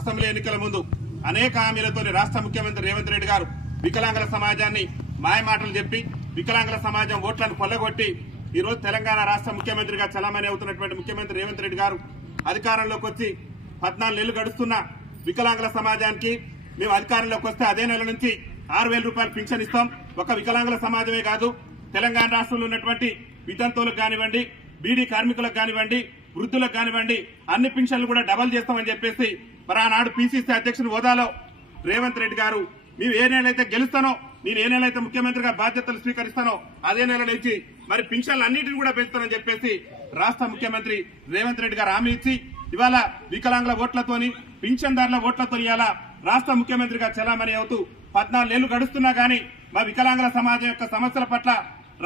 assembly ఎన్నికల ముందు అనేక హామీలతో రాష్ట్ర ముఖ్యమంత్రి రేవంత్ రెడ్డి గారు వికలాంగుల సమాజాన్ని మాయమాటలు చెప్పి వికలాంగుల సమాజం ఓట్లను కొల్లగొట్టి ఈరోజు తెలంగాణ రాష్ట్ర ముఖ్యమంత్రిగా చలామణి అవుతున్నటువంటి ముఖ్యమంత్రి రేవంత్ రెడ్డి గారు అధికారంలోకి వచ్చి పద్నాలుగు నెలలు గడుస్తున్న వికలాంగుల సమాజానికి మేము అధికారంలోకి వస్తే అదే నెల నుంచి ఆరు వేల రూపాయలు పింఛన్ ఇస్తాం ఒక వికలాంగుల సమాజమే కాదు తెలంగాణ రాష్ట్రంలో ఉన్నటువంటి వితంతువులకు కానివ్వండి బీడీ కార్మికులకు కానివ్వండి వృద్ధులకు కానివ్వండి అన్ని పింఛన్లు కూడా డబల్ చేస్తామని చెప్పేసి మరి ఆనాడు పిసిసి అధ్యక్షుడు హోదాలో రేవంత్ రెడ్డి గారు మేము ఏ నెలైతే గెలుస్తానో నేను ఏ నెలైతే ముఖ్యమంత్రిగా బాధ్యతలు స్వీకరిస్తానో అదే నెల నుంచి మరి పింఛన్లు అన్నింటిని కూడా పెంచుతానని చెప్పేసి రాష్ట్ర ముఖ్యమంత్రి రేవంత్ రెడ్డి గారు హామీ ఇచ్చి ఇవాళ వికలాంగుల ఓట్లతోని పింఛన్దారుల ఓట్లతో ఇవాళ రాష్ట్ర ముఖ్యమంత్రిగా చలామణి అవుతూ పద్నాలుగేళ్లు గడుస్తున్నా కానీ మా వికలాంగుల సమాజం యొక్క సమస్యల పట్ల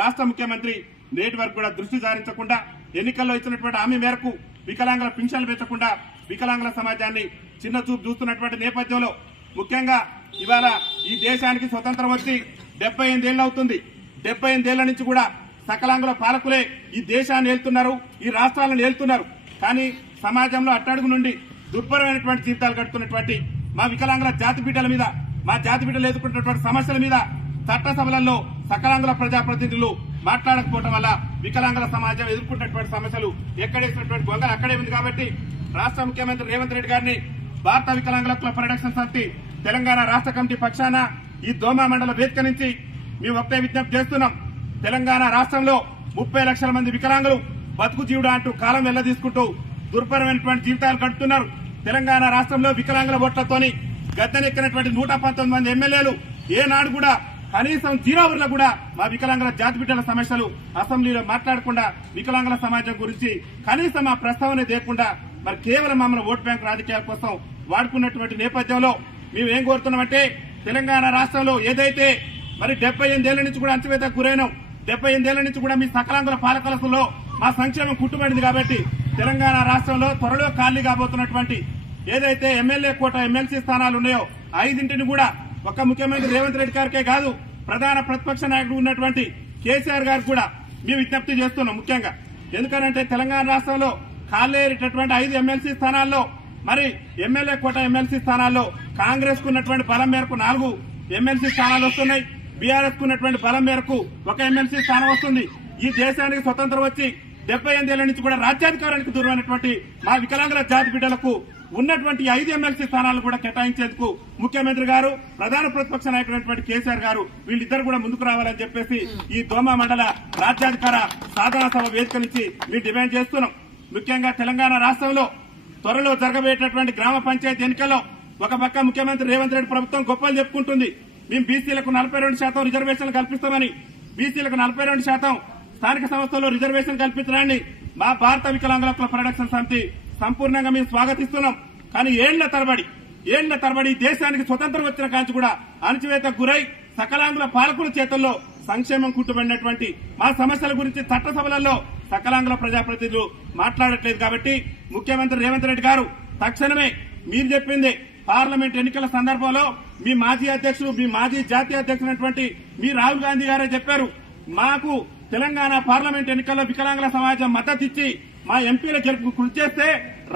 రాష్ట్ర ముఖ్యమంత్రి నేటి వరకు కూడా దృష్టి సారించకుండా ఎన్నికల్లో ఇచ్చినటువంటి హామీ మేరకు వికలాంగుల పింఛన్లు పెంచకుండా వికలాంగుల సమాజాన్ని చిన్న చూపు చూస్తున్నటువంటి నేపథ్యంలో ముఖ్యంగా ఇవాళ ఈ దేశానికి స్వతంత్రం వచ్చి డెబ్బై ఎనిమిదేళ్ళు అవుతుంది డెబ్బై ఎనిమిదేళ్ల నుంచి కూడా సకలాంగుల పాలకులే ఈ దేశాన్ని ఏళ్తున్నారు ఈ రాష్ట్రాలను ఏలుతున్నారు కానీ సమాజంలో అట్టడుగు నుండి దుర్భరమైనటువంటి జీవితాలు గడుపుతున్నటువంటి మా వికలాంగుల జాతి బిడ్డల మీద మా జాతి బిడ్డలు ఎదుర్కొంటున్నటువంటి సమస్యల మీద చట్టసభలలో సకలాంగుల ప్రజాప్రతినిధులు మాట్లాడకపోవడం వల్ల వికలాంగుల సమాజం ఎదుర్కొంటున్నటువంటి సమస్యలు ఎక్కడేసినటువంటి గొంగలు అక్కడే ఉంది కాబట్టి రాష్ట్ర ముఖ్యమంత్రి రేవంత్ రెడ్డి గారిని భారత వికలాంగుల క్లబ్ పరిరక్షణ సమితి తెలంగాణ రాష్ట్ర కమిటీ పక్షాన ఈ దోమ మండల వేదిక నుంచి మేము ఒకటే విజ్ఞప్తి చేస్తున్నాం తెలంగాణ రాష్ట్రంలో ముప్పై లక్షల మంది వికలాంగులు బతుకు జీవుడు అంటూ కాలం వెల్లదీసుకుంటూ దుర్భరమైనటువంటి జీవితాలు గడుపుతున్నారు తెలంగాణ రాష్ట్రంలో వికలాంగుల ఓట్లతోని గద్దెనెక్కినటువంటి నూట పంతొమ్మిది మంది ఎమ్మెల్యేలు ఏనాడు కూడా కనీసం జీరో ఊర్లో కూడా మా వికలాంగుల జాతి బిడ్డల సమస్యలు అసెంబ్లీలో మాట్లాడకుండా వికలాంగుల సమాజం గురించి కనీసం ఆ ప్రస్తావన లేకుండా మరి కేవలం మమ్మల్ని ఓట్ బ్యాంక్ రాజకీయాల కోసం వాడుకున్నటువంటి నేపథ్యంలో మేము ఏం కోరుతున్నామంటే తెలంగాణ రాష్ట్రంలో ఏదైతే మరి డెబ్బై ఎనిమిదేళ్ల నుంచి కూడా అంచవేత గురైనాం డెబ్బై ఎనిమిదేళ్ల నుంచి కూడా మీ సకలాంగుల పాలకలసంలో మా సంక్షేమం కుట్టుబడింది కాబట్టి తెలంగాణ రాష్ట్రంలో త్వరలో ఖాళీ కాబోతున్నటువంటి ఏదైతే ఎమ్మెల్యే కోట ఎమ్మెల్సీ స్థానాలు ఉన్నాయో ఐదింటిని కూడా ఒక ముఖ్యమంత్రి రేవంత్ రెడ్డి గారికే కాదు ప్రధాన ప్రతిపక్ష నాయకుడు ఉన్నటువంటి కేసీఆర్ గారు కూడా మేము విజ్ఞప్తి చేస్తున్నాం ముఖ్యంగా ఎందుకనంటే తెలంగాణ రాష్ట్రంలో కాలేరిటటువంటి ఐదు ఎమ్మెల్సీ స్థానాల్లో మరి ఎమ్మెల్యే కోట ఎమ్మెల్సీ స్థానాల్లో కాంగ్రెస్ ఉన్నటువంటి బలం మేరకు నాలుగు ఎమ్మెల్సీ స్థానాలు వస్తున్నాయి బీఆర్ఎస్ కున్నటువంటి బలం మేరకు ఒక ఎమ్మెల్సీ స్థానం వస్తుంది ఈ దేశానికి స్వతంత్రం వచ్చి డెబ్బై ఎనిమిదేళ్ల నుంచి కూడా రాజ్యాధికారానికి దూరమైనటువంటి మా వికలాంగుల జాతి బిడ్డలకు ఉన్నటువంటి ఐదు ఎమ్మెల్సీ స్థానాలు కూడా కేటాయించేందుకు ముఖ్యమంత్రి గారు ప్రధాన ప్రతిపక్ష నాయకుడైనటువంటి కేసీఆర్ గారు వీళ్ళిద్దరు కూడా ముందుకు రావాలని చెప్పేసి ఈ దోమ మండల రాజ్యాధికార సాధన సభ వేదిక నుంచి మేము డిమాండ్ చేస్తున్నాం ముఖ్యంగా తెలంగాణ రాష్ట్రంలో త్వరలో జరగబోయేటటువంటి గ్రామ పంచాయతీ ఎన్నికల్లో ఒక పక్క ముఖ్యమంత్రి రేవంత్ రెడ్డి ప్రభుత్వం గొప్పలు చెప్పుకుంటుంది మేము బీసీలకు నలభై రెండు శాతం రిజర్వేషన్లు కల్పిస్తామని బీసీలకు నలభై రెండు శాతం స్థానిక సంస్థల్లో రిజర్వేషన్ కల్పించడాన్ని మా భారత వికలాంగుల ప్రొడక్షన్ సమితి సంపూర్ణంగా మేము స్వాగతిస్తున్నాం కానీ ఏళ్ల తరబడి ఏళ్ల తరబడి దేశానికి స్వతంత్రం వచ్చిన కాంచి కూడా అణచివేత గురై సకలాంగుల పాలకుల చేతుల్లో సంక్షేమం కుట్టుబడినటువంటి మా సమస్యల గురించి చట్టసభలలో సకలాంగుల ప్రజాప్రతినిధులు మాట్లాడట్లేదు కాబట్టి ముఖ్యమంత్రి రేవంత్ రెడ్డి గారు తక్షణమే మీరు చెప్పింది పార్లమెంట్ ఎన్నికల సందర్భంలో మీ మాజీ అధ్యక్షుడు మీ మాజీ జాతీయ అధ్యక్షులైనటువంటి మీ రాహుల్ గాంధీ గారే చెప్పారు మాకు తెలంగాణ పార్లమెంట్ ఎన్నికల్లో వికలాంగుల సమాజం మద్దతు ఇచ్చి మా ఎంపీల గెలుపుకు కృషి చేస్తే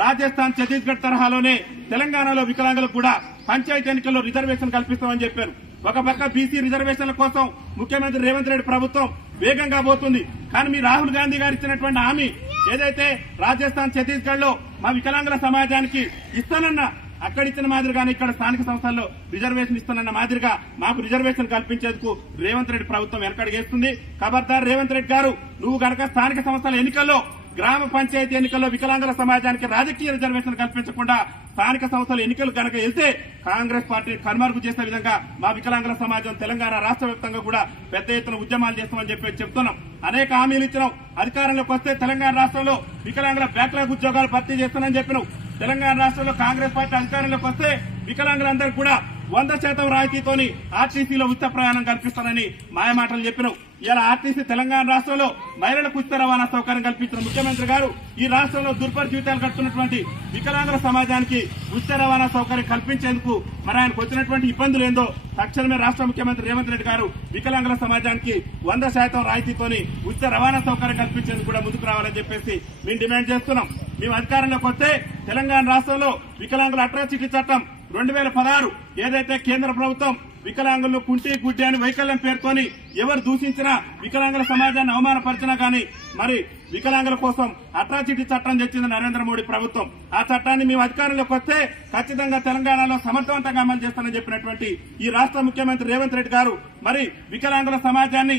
రాజస్థాన్ ఛత్తీస్గఢ్ తరహాలోనే తెలంగాణలో వికలాంగులకు కూడా పంచాయతీ ఎన్నికల్లో రిజర్వేషన్ కల్పిస్తామని చెప్పారు ఒక పక్క బీసీ రిజర్వేషన్ల కోసం ముఖ్యమంత్రి రేవంత్ రెడ్డి ప్రభుత్వం వేగంగా పోతుంది కానీ మీ రాహుల్ గాంధీ గారు ఇచ్చినటువంటి హామీ ఏదైతే రాజస్థాన్ ఛత్తీస్గఢ్ లో మా వికలాంగుల సమాజానికి ఇస్తానన్న అక్కడ ఇచ్చిన మాదిరిగానే ఇక్కడ స్థానిక సంస్థల్లో రిజర్వేషన్ ఇస్తానన్న మాదిరిగా మాకు రిజర్వేషన్ కల్పించేందుకు రేవంత్ రెడ్డి ప్రభుత్వం వెనకడుగేస్తుంది ఖబర్దార్ రేవంత్ రెడ్డి గారు నువ్వు గనక స్థానిక సంస్థల ఎన్నికల్లో గ్రామ పంచాయతీ ఎన్నికల్లో వికలాంగుల సమాజానికి రాజకీయ రిజర్వేషన్ కల్పించకుండా స్థానిక సంస్థల ఎన్నికలు కనుక వెళ్తే కాంగ్రెస్ పార్టీ కనుమరుగు చేసే విధంగా మా వికలాంగుల సమాజం తెలంగాణ రాష్ట్ర కూడా పెద్ద ఎత్తున ఉద్యమాలు చేస్తామని చెప్పి చెప్తున్నాం అనేక హామీలు ఇచ్చినాం అధికారంలోకి వస్తే తెలంగాణ రాష్ట్రంలో వికలాంగుల బ్యాక్లాగ్ ఉద్యోగాలు భర్తీ చేస్తానని చెప్పినాం తెలంగాణ రాష్ట్రంలో కాంగ్రెస్ పార్టీ అధికారంలోకి వస్తే వికలాంగులందరూ కూడా వంద శాతం రాయితీతోని ఆర్టీసీలో ఉచిత ప్రయాణం కల్పిస్తానని మాయమాటలు చెప్పినావు ఇలా ఆర్టీసీ తెలంగాణ రాష్ట్రంలో మహిళలకు ఉచిత రవాణా సౌకర్యం కల్పించిన ముఖ్యమంత్రి గారు ఈ రాష్ట్రంలో దుర్భర జీవితాలు కడుతున్నటువంటి వికలాంగుల సమాజానికి ఉచిత రవాణా సౌకర్యం కల్పించేందుకు మరి ఆయనకు వచ్చినటువంటి ఇబ్బందులు ఏందో తక్షణమే రాష్ట్ర ముఖ్యమంత్రి రేవంత్ రెడ్డి గారు వికలాంగుల సమాజానికి వంద శాతం రాయితీతోని ఉచిత రవాణా సౌకర్యం కల్పించేందుకు కూడా ముందుకు రావాలని చెప్పేసి మేము డిమాండ్ చేస్తున్నాం మేము అధికారంలోకి వస్తే తెలంగాణ రాష్ట్రంలో వికలాంగుల అట్రా చికిత్స చట్టం రెండు వేల పదహారు ఏదైతే కేంద్ర ప్రభుత్వం వికలాంగులు కుంటి గుడ్డి అని వైకల్యం పేర్కొని ఎవరు దూషించినా వికలాంగుల సమాజాన్ని అవమానపరిచినా కానీ మరి వికలాంగుల కోసం అట్రాసిటీ చట్టం తెచ్చింది నరేంద్ర మోడీ ప్రభుత్వం ఆ చట్టాన్ని మేము అధికారంలోకి వస్తే ఖచ్చితంగా తెలంగాణలో సమర్థవంతంగా అమలు చేస్తానని చెప్పినటువంటి ఈ రాష్ట్ర ముఖ్యమంత్రి రేవంత్ రెడ్డి గారు మరి వికలాంగుల సమాజాన్ని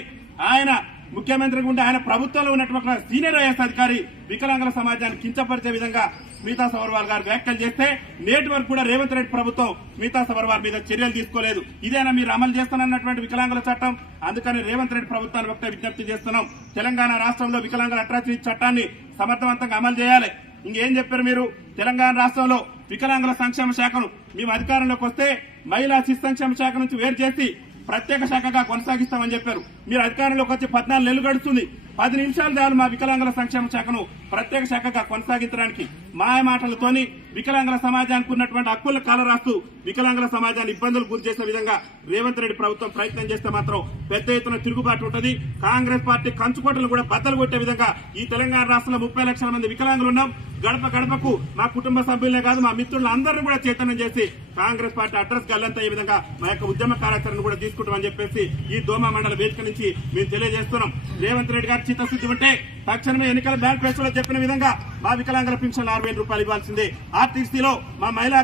ఆయన ముఖ్యమంత్రి గుండా ఆయన ప్రభుత్వంలో ఉన్నటువంటి సీనియర్ ఐఎస్ అధికారి వికలాంగుల సమాజాన్ని కించపరిచే విధంగా మిగతా సబర్వాల్ గారు వ్యాఖ్యలు చేస్తే నేటి వరకు కూడా రేవంత్ రెడ్డి ప్రభుత్వం మిగతా సబర్వాల్ మీద చర్యలు తీసుకోలేదు ఇదేనా మీరు అమలు చేస్తానన్నటువంటి వికలాంగుల చట్టం అందుకని రేవంత్ రెడ్డి ప్రభుత్వాన్ని ఒక విజ్ఞప్తి చేస్తున్నాం తెలంగాణ రాష్ట్రంలో వికలాంగుల అట్రాసిటీ చట్టాన్ని సమర్థవంతంగా అమలు చేయాలి ఇంకేం చెప్పారు మీరు తెలంగాణ రాష్ట్రంలో వికలాంగుల సంక్షేమ శాఖను మేము అధికారంలోకి వస్తే మహిళా శిశు సంక్షేమ శాఖ నుంచి వేరు చేసి ప్రత్యేక శాఖగా కొనసాగిస్తామని చెప్పారు మీరు అధికారంలోకి వచ్చి పద్నాలుగు నెలలు గడుస్తుంది పది నిమిషాలు దాని మా వికలాంగుల సంక్షేమ శాఖను ప్రత్యేక శాఖగా కొనసాగించడానికి మాయ మాటలతోని వికలాంగుల సమాజానికి ఉన్నటువంటి హక్కుల కలరాస్తూ వికలాంగుల సమాజాన్ని ఇబ్బందులు గురి చేసే విధంగా రేవంత్ రెడ్డి ప్రభుత్వం ప్రయత్నం చేస్తే మాత్రం పెద్ద ఎత్తున తిరుగుబాటు ఉంటుంది కాంగ్రెస్ పార్టీ కంచుకోటలు కూడా బద్దలు కొట్టే విధంగా ఈ తెలంగాణ రాష్ట్రంలో ముప్పై లక్షల మంది వికలాంగులు ఉన్నాం గడప గడపకు మా కుటుంబ సభ్యులే కాదు మా మిత్రులు అందరిని కూడా చేతనం చేసి కాంగ్రెస్ పార్టీ అడ్రస్ గల్లంతా ఈ విధంగా మా యొక్క ఉద్యమ కార్యాచరణ కూడా తీసుకుంటామని చెప్పేసి ఈ దోమ మండల వేదిక నుంచి మేము తెలియజేస్తున్నాం రేవంత్ రెడ్డి గారి చిత్తశుద్ధి ఉంటే తక్షణమే ఎన్నికల మేనిఫెస్టోలో చెప్పిన విధంగా మా వికలాంగుల పెన్షన్ ఆరు రూపాయలు ఇవ్వాల్సిందే ఆర్టీసీలో మా మహిళా